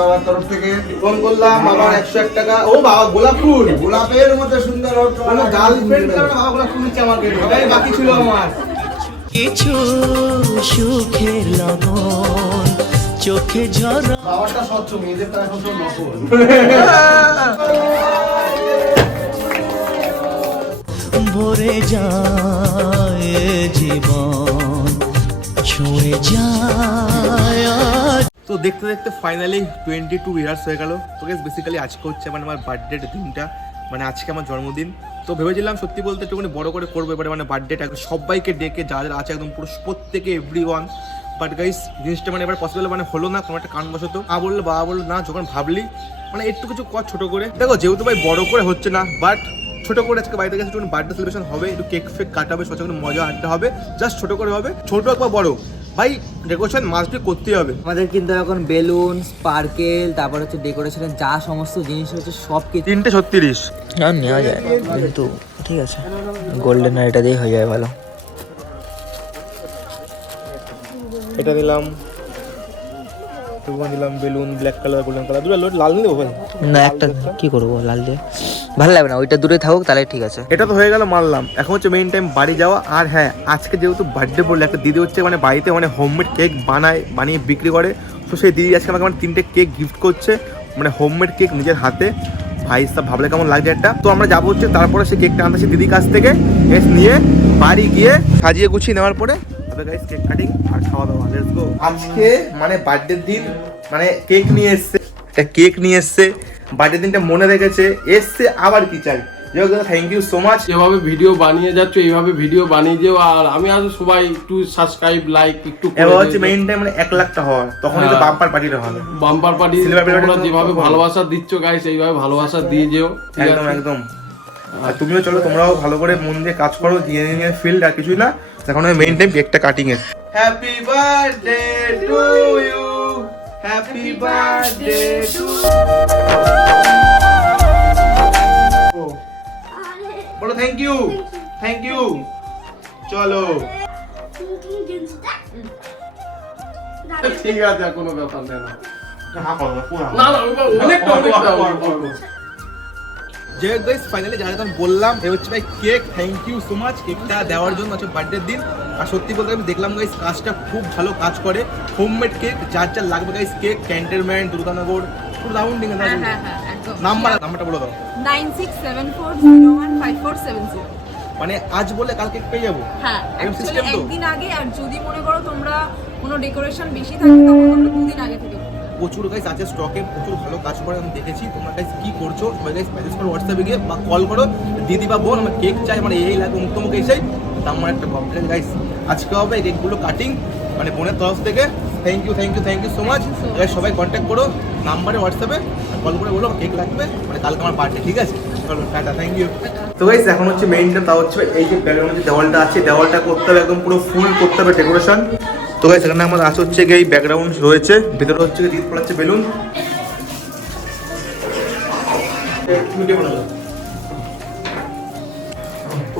বাবার তরফ থেকে ফোন করলাম বাবার একশো এক টাকা। ও বাবা গোলাপ ফুল। গোলাপের মতো সুন্দর কোনো গার্লফ্রেন্ড কারণে বাবা গোলাপ ফুল আমাকে। সবাই বাকি ছিল আমার। কিছু সুখের লগন চোখে ঝরা বাবারটা স্বচ্ছ মেয়েদের তো এখন সব নকল। ভরে যায় জীবন ছুঁয়ে যায়। দেখতে দেখতে ফাইনালি টোয়েন্টি টু ইয়ার্স হয়ে গেল। তো গেস বেসিক্যালি আজকে হচ্ছে মানে আমার বার্থডের দিনটা। মানে আজকে আমার জন্মদিন। তো ভেবেছিলাম সত্যি বলতে একটুখানি বড় করে করব, এবারে মানে বার্থডেটা সবাইকে ডেকে, যা যারা আছে একদম পুরো প্রত্যেকে এভরি ওয়ান বাট গাইস জিনিসটা মানে এবার পসিবল মানে হলো না, কোনো একটা কারণবশত। মা বলল, বাবা বলল, না, যখন ভাবলি। মানে একটু কিছু কর ছোট করে। দেখো, যেহেতু ভাই বড় করে হচ্ছে না বাট ছোট করে আজকে বাড়িতে গেছে একটু বার্থডে সেলিব্রেশন হবে, একটু কেক ফেক কাটাবে সচেতন মজা আড্ডা হবে জাস্ট ছোট করে হবে। ছোট বা বড় ভাই ডেকোরেশন মাস্ট বি করতেই হবে। আমাদের কিন্তু এখন বেলুন স্পার্কেল তারপর হচ্ছে ডেকোরেশনের যা সমস্ত জিনিস হচ্ছে সব কিছু তিনটে ছত্রিশ। না নেওয়া যায়। কিন্তু ঠিক আছে গোল্ডেন আর এটা দিয়ে হয়ে যায় ভালো। এটা নিলাম নিলাম balloon black colour golden colour দুটো লাল নেব ভাই। না একটা কি করব লাল দিয়ে? ভালো লাগবে না, ওইটা দূরে থাকুক, তাহলে ঠিক আছে। এটা তো হয়ে গেল, মানলাম। এখন হচ্ছে মেইন টাইম বাড়ি যাওয়া, আর হ্যাঁ আজকে যেহেতু বার্থডে বললে, একটা দিদি হচ্ছে মানে বাড়িতে মানে হোমমেড কেক বানায়, বানিয়ে বিক্রি করে। তো সেই দিদি আজকে আমাকে মানে তিনটে কেক গিফট করছে মানে হোমমেড কেক নিজের হাতে। ভাই সব ভাবলে কেমন লাগছে একটা? তো আমরা যাব হচ্ছে, তারপরে সেই কেকটা আনতেছি দিদির কাছ থেকে এস নিয়ে বাড়ি গিয়ে সাজিয়ে গুছিয়ে নেওয়ার পরে কেক কাটিং আর খাওয়া দাওয়া আজকে মানে বার্থডে দিন মানে কেক নিয়ে এসছে। একটা কেক নিয়ে এসছে। বার্থডে দিনটা মনে রেখেছে এসছে আবার কি চাই? যাই থ্যাংক ইউ সো মাচ এভাবে ভিডিও বানিয়ে যাচ্ছ এইভাবে ভিডিও বানিয়ে যেও আর আমি আজ সবাই একটু সাবস্ক্রাইব লাইক একটু এবার হচ্ছে মেইন টাইম মানে এক লাখটা হওয়ার তখন তো হ্যাঁ। বাম্পার পার্টিটা হবে। বাম্পার পার্টি তোমরা যেভাবে ভালোবাসা দিচ্ছ গাইস এইভাবে ভালোবাসা দিয়ে যেও ঠিক একদম একদম। আর তুমিও চলো তোমরাও ভালো করে মন দিয়ে কাজ করো দিয়ে নিয়ে ফিল্ড আর কিছুই না। এখন মেইন টাইম কেকটা কাটিং এর। Happy birthday to you happy birthday to বলো থ্যাংক ইউ থ্যাংক ইউ চলো ঠিক আছে কোনো ব্যাপার নেই না হ্যাঁ না না অনেকটা অনেকটা অনেকটা। যে গাইস ফাইনালি যারা তখন বললাম এ হচ্ছে ভাই cake thank you so much কেকটা দেওয়ার জন্য হচ্ছে বার্থডে দিন আর সত্যি বলতে আমি দেখলাম গাইস কাজটা খুব ভালো কাজ করে হোমমেড কেক যার যার লাগবে গাইস কেক ক্যান্টনমেন্ট দুর্গানগর পুরো রাউন্ডিং হ্যাঁ হ্যাঁ হ্যাঁ একদম নাম্বার নাম্বারটা বলে দাও nine six seven four zero one five four seven zero মানে আজ বলে কালকে পেয়ে যাব হ্যাঁ? একদিন আগে আর যদি মনে করো তোমরা কোনো ডেকোরেশন বেশি থাকে তখন তোমরা দুদিন আগে থেকে। প্রচুর গাইস আছে স্টকে প্রচুর ভালো কাজ করে আমি দেখেছি। তোমরা গাইস কি করছ? তোমরা গাইস মেসেজ করো হোয়াটসঅ্যাপে গিয়ে বা কল করো। দিদি বা বোন আমার কেক চাই মানে এই লাগবে মুক্ত মুখে এসে আমার একটা প্রবলেম গাইস আজকে হবে এই কেকগুলো কাটিং মানে বোনের তরফ থেকে। Thank you thank you thank you so much guys সবাই কন্ট্যাক্ট করো নাম্বারে হোয়াটসঅ্যাপে কল করে বলো কেক লাগবে মানে কালকে আমার বার্থডে ঠিক আছে? চলো টাটা থ্যাংক ইউ তো গাইস এখন হচ্ছে মেইনটা তা হচ্ছে এই যে ব্যাকগ্রাউন্ডে যে দেওয়ালটা আছে দেওয়ালটা করতে হবে একদম পুরো ফুল করতে হবে ডেকোরেশন তো গাইস সেখানে আমার আছে হচ্ছে গিয়ে এই ব্যাকগ্রাউন্ড রয়েছে। ভিতরে হচ্ছে গিয়ে জিত পড়াচ্ছে বেলুন।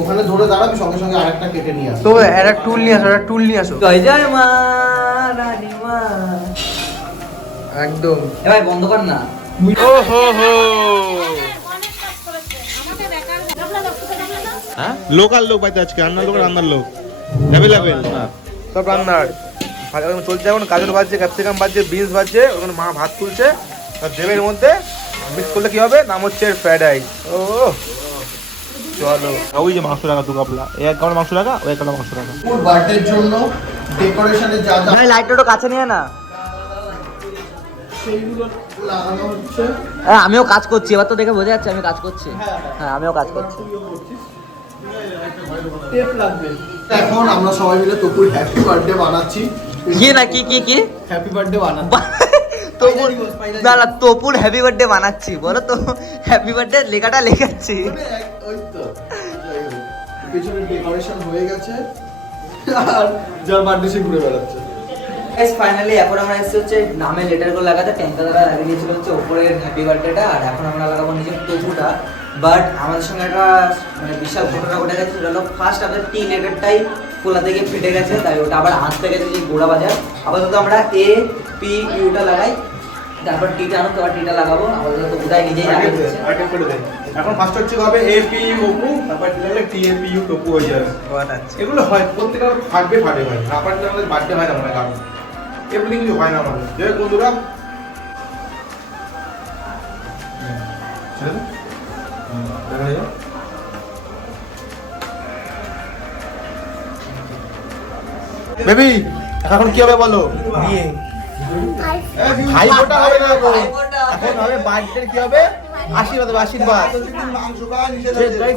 ওখানে ধরে দাঁড়াবি সঙ্গে সঙ্গে আরেকটা কেটে নিয়ে আস তো একটা টুল নিয়ে আসো একটা টুল নিয়ে আসো। জয় জয় মা রানী মা। একদম। এবার বন্ধ কর না। ও হো হো লোকাল লোক পাইতে আজকে রান্নার লোক রান্নার লোক। সব রান্নার। চলছে এখন গাজর ভাজছে ক্যাপসিকাম ভাজছে বিনস ভাজছে ওখানে মা ভাত তুলছে। আর দেবে এর মধ্যে মিক্স করলে কি হবে? নাম হচ্ছে ফ্রাইড রাইস ও চলো। ওই যে মাংস রাখা দু কাপলা এক কাপড় মাংস রাখা ওই এক কাপড় মাংস রাখা। ওর বার্থডের জন্য ডেকোরেশনে যা যা ভাই লাইটটা কাছে নিয়ে না। হ্যাঁ আমিও কাজ করছি। এবার তো দেখে বোঝা যাচ্ছে আমি কাজ করছি। হ্যাঁ আমিও কাজ করছি। এখন আমরা সবাই মিলে তপুর হ্যাপি বার্থডে বানাচ্ছি। কি না কি কি কি হ্যাপি বার্থডে বানাচ্ছি বা- তপুর না না তপুর হ্যাপি বার্থডে বানাচ্ছি বলো তো। হ্যাপি বার্থডে লেখাটা লেখাচ্ছি। ওই তো পেছনে ডেকোরেশন হয়ে গেছে আর যার বার্থডে সে ঘুরে বেড়াচ্ছে। গাইস ফাইনালি এখন আমরা এসেছি হচ্ছে নামে লেটারগুলো লাগাতে ট্যাঙ্কা দ্বারা লাগিয়ে দিয়েছিল হচ্ছে ওপরের হ্যাপি বার্থডেটা আর এখন আমরা লাগাবো নিজের টপুটা বাট আমাদের সঙ্গে একটা মানে বিশাল ঘটনা ঘটে গেছে সেটা হলো ফার্স্ট আমাদের টি লেটারটাই কোলা থেকে ফেটে গেছে তাই ওটা আবার আনতে গেছে যে গোড়া বাজার। আপাতত আমরা এ পি ইউটা লাগাই। তারপর টিটা আনো তোমার টিটা লাগাবো। আমাদের তো উদয় নিজেই দেন এখন ফার্স্ট হচ্ছে হবে এপি ওপু তারপর দিলে টিএপি ইউ টপু হয়ে যাবে। এগুলো হয় প্রত্যেকটা ফাটবে ফাটে হয়। না ফাটলে আমাদের বাড়তে হয় না মনে কারণ এগুলি কিছু হয় না আমাদের। যাই বন্ধুরা। দেখা যাবে। বেবি এখন কি হবে বলো? বিয়ে। ভাই ফোটা হবে না এখন? এখন হবে বার্থডে কি হবে? আশীর্বাদ আশীর্বাদ।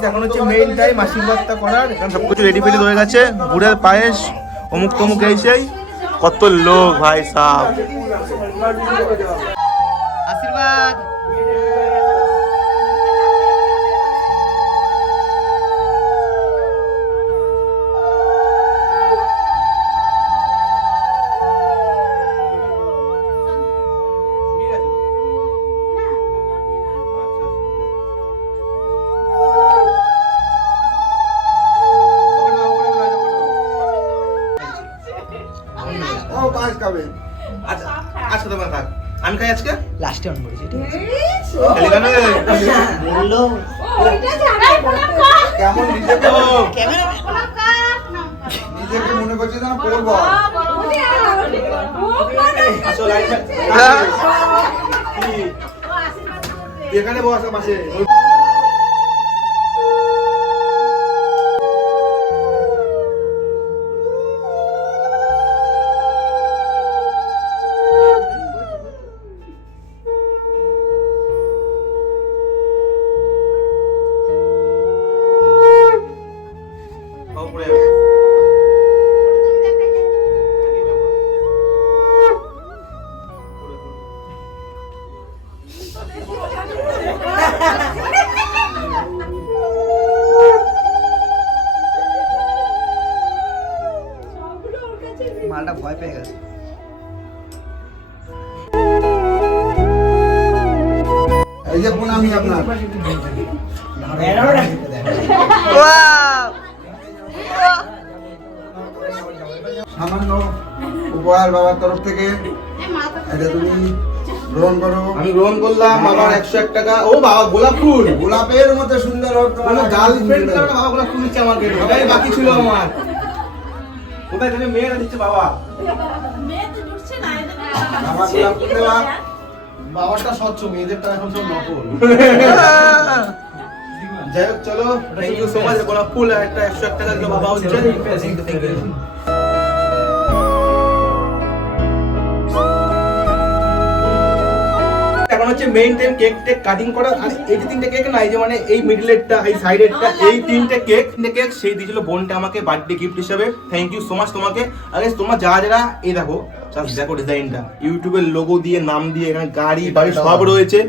এখন হচ্ছে মেইন টাইম আশীর্বাদটা করার। এখন সবকিছু রেডি ফেডি হয়ে গেছে। গুড়ের পায়েস অমুক তমুক এইসেই কত লোক ভাই সাহ। কেমন নিজেকে নিজেকে মনে করছি যেন করব এখানে বসা পাশে। গেছে এই যে প্রণামি আপনার। সামান্য উপহার বাবার তরফ থেকে এটা তুমি গ্রহণ করো। আমি গ্রহণ করলাম বাবার একশো এক টাকা। ও বাবা গোলাপ ফুল। গোলাপের মতো সুন্দর হোক তোমার গার্লফ্রেন্ড বাবা গোলাপ ফুল দিচ্ছে আমাকে বাকি ছিল আমার। কোথায় থেকে মেয়েরা দিচ্ছে বাবা? মেয়ে তো জুটছে না বাবা। গোলাপ ফুল দেওয়া বাবাটা স্বচ্ছ মেয়েদেরটা এখন সব নকল। যাই হোক চলো থ্যাংক ইউ সো মাচ গোলাপ ফুল আর একটা একশো এক টাকা দিল বাবা হচ্ছে। হচ্ছে main time cake take cutting করা আর এই যে তিনটে কেক না এই যে মানে এই মিডলেরটা এই সাইডেরটা এই তিনটে কেক তিনটে কেক সেই দিয়েছিল বোনটা আমাকে বার্থডে গিফট হিসেবে। থ্যাংক ইউ সো মাচ তোমাকে। আগে তোমরা যারা যারা এই দেখো দেখো ডিজাইনটা ইউটিউবের লোগো দিয়ে নাম দিয়ে এখানে গাড়ি বাড়ি সব রয়েছে।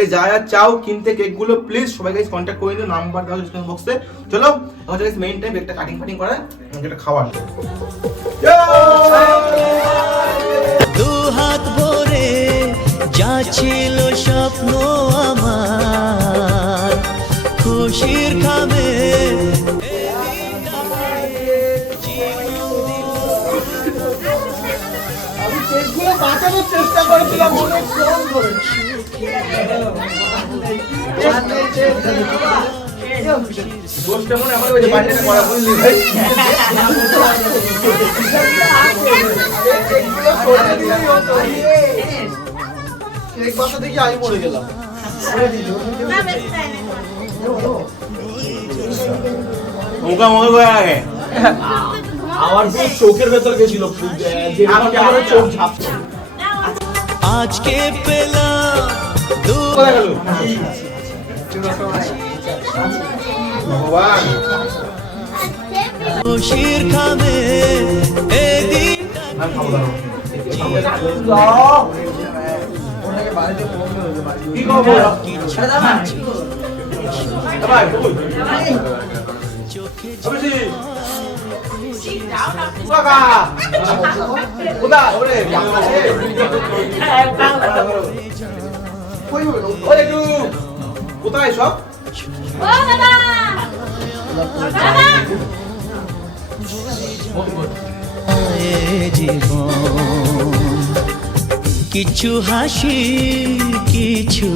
এই যা যা চাও কিনতে কেকগুলো প্লিজ সবাই গাইস কন্ট্যাক্ট করে নিও নাম্বার দাও ডিসক্রিপশন বক্সে চলো এখন গাইস মেইন টাইম একটা কাটিং ফাটিং করা একটা খাওয়ার দু হাত ভরে যা ছিল স্বপ্ন আমার খুশির খাবে। দোষটা আমার ওই যে বার্থডেটা করা বুঝলি ভাই কেক বাসা থেকে আমি মরে গেলাম। মুখা মুখে করে আগে। আমার খুব চোখের ভেতর গেছিল চোখ ঝাপছে। আজকে পেলাম ভগবান। খুশির খাবে এদিন আমি খাব দাঁড়াও। কি খাব এ ভাই কই অবশ্যই কাকা কোথায় ওরে ওরে একটু কোথায় সব জীবন কিছু হাসি কিছু আমাকে তো দিলে না এ বাবা, এটা তো হাসি কিছু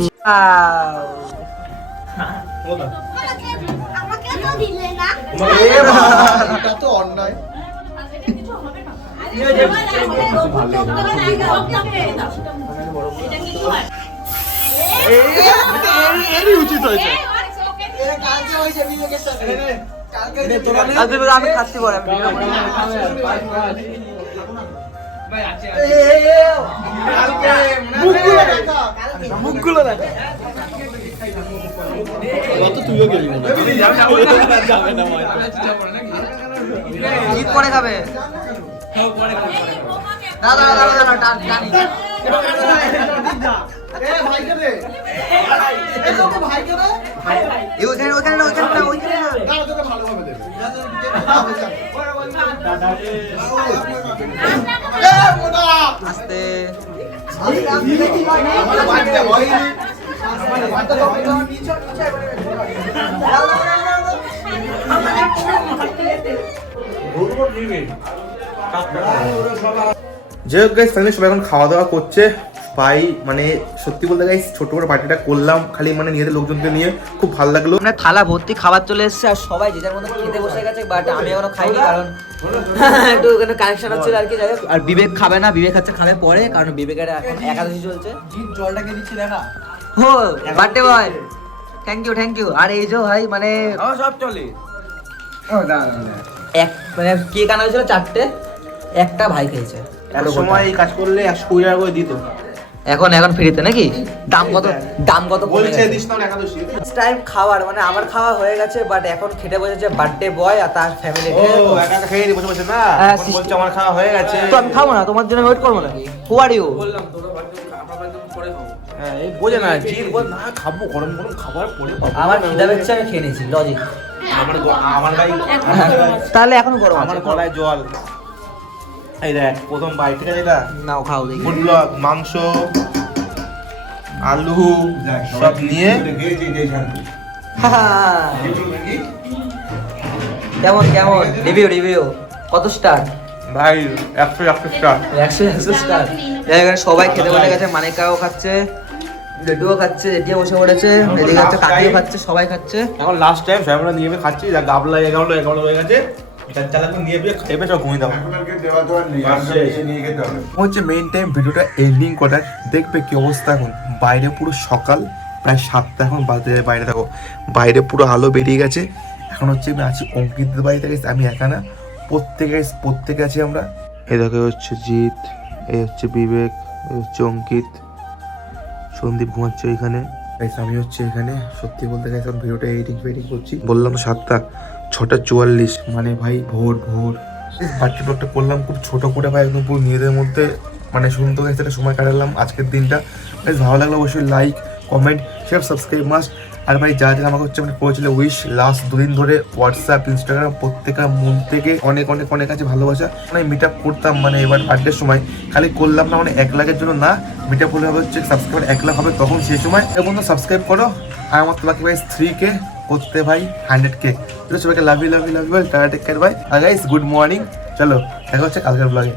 আমি খাচ্ছি বলে মুখগুলো দেখা। অত তুইও গেলি। ঈদ পরে খাবে। না দাঁড়া দাঁড়া দাঁড়া টান টানি। ওখানে ওখানে না ওখানে না ওখানে না। আস্তে যাই হোক গাইস ফাইনালি সবাই এখন খাওয়া দাওয়া করছে। ভাই মানে সত্যি বলতে গাইস ছোট করে পার্টিটা করলাম খালি মানে নিজেদের লোকজনকে নিয়ে খুব ভালো লাগল। মানে থালা ভর্তি খাবার চলে এসেছে আর সবাই যে যার মতো খেতে বসে গেছে বাট আমি এখনও খাইনি কারণ একটু ওখানে কানেকশন হচ্ছিল আর কি যাই আর বিবেক খাবে না বিবেক হচ্ছে খাবে পরে কারণ বিবেকের এখন একাদশী চলছে। জলটাকে দিচ্ছি দেখা হো birthday boy thank you thank you আর এই যে ভাই মানে সব চলে। এক মানে কেক আনা হয়েছিল? চারটে। একটা ভাই খেয়েছে। এক সময় এই কাজ করলে একশো কুড়ি টাকা করে দিত। এখন এখন ফ্রিতে নাকি? দাম কত? দাম কত বলছে দিস না একাদশী। টাইম খাবার মানে আমার খাওয়া হয়ে গেছে বাট এখন খেতে বসেছে বার্থডে বয় আর তার ফ্যামিলি ও একা একা খেয়ে নি বসে বসে না? হ্যাঁ, বলছে আমার খাওয়া হয়ে গেছে। তো আমি খাব না তোমার জন্য ওয়েট করব নাকি হু আর ইউ হ্যাঁ এই বোঝে না জিৎ বল না খাব গরম গরম খাবার পরে আমার খিদা পেয়েছে আমি খেয়ে নিয়েছি লজিক আমার আমার তাহলে এখন গরম আমার গলায় জল। এই দেখ প্রথম বাইট ঠিক আছে এটা নাও খাও দেখি। ফুড ব্লক মাংস আলু সব নিয়ে। কেমন কেমন? রিভিউ রিভিউ কত স্টার ভাই একশো একশো স্টার একশো একশো স্টার এখানে সবাই খেতে বসে গেছে মানিকাও খাচ্ছে লেডুও খাচ্ছে রেডিও বসে পড়েছে এদিকে হচ্ছে কাকিও খাচ্ছে সবাই খাচ্ছে। এখন লাস্ট টাইম ফ্যামিলি নিয়ে খাচ্ছি যা গাবলা এগারো এগারো হয়ে গেছে। এটা চালাকে নিয়ে গিয়ে খেয়ে সব ঘুমিয়ে দাও। হচ্ছে মেইন টাইম ভিডিওটা এন্ডিং করার। দেখবে কি অবস্থা এখন। বাইরে পুরো সকাল প্রায় সাতটা এখন বাজে বাইরে থাকো বাইরে পুরো আলো বেরিয়ে গেছে। এখন হচ্ছে আমি আছি অঙ্কিতদের বাড়িতে গেছি আমি একা না। প্রত্যেকে প্রত্যেকে আছি আমরা। এ দেখো হচ্ছে জিৎ এ হচ্ছে বিবেক এ হচ্ছে অঙ্কিত। সন্দীপ ঘুমাচ্ছে এখানে। আমি হচ্ছে এখানে। সত্যি বলতে গেছি ভিডিওটা এডিটিং ফেডিটিং করছি। বললাম সাতটা। ছটা চুয়াল্লিশ। মানে ভাই, ভোর ভোর। বার্থডে ব্লগটা করলাম, খুব ছোট করে ভাই, একদম পুরো নিজেদের মধ্যে মানে সুন্দর একটা সময় কাটালাম আজকের দিনটা। বেশ ভালো লাগল, অবশ্যই like comment share subscribe must আর ভাই যা যা আমাকে হচ্ছে মানে করেছিল উইশ লাস্ট দুদিন ধরে হোয়াটসঅ্যাপ ইনস্টাগ্রাম প্রত্যেকের মন থেকে অনেক অনেক অনেক আছে ভালোবাসা। মানে মিট আপ করতাম মানে এবার বার্থডের সময়। খালি করলাম না মানে এক লাখের জন্য না মিট আপ হলে হচ্ছে সাবস্ক্রাইবার এক লাখ হবে তখন সেই সময়। এবং সাবস্ক্রাইব করো। আর আমার তো বাকি ভাই থ্রি কে করতে ভাই হান্ড্রেড কে সবাইকে love love you love you tata take care bye আর গাইস গুড মর্নিং চলো, দেখা হচ্ছে কালকের ব্লগে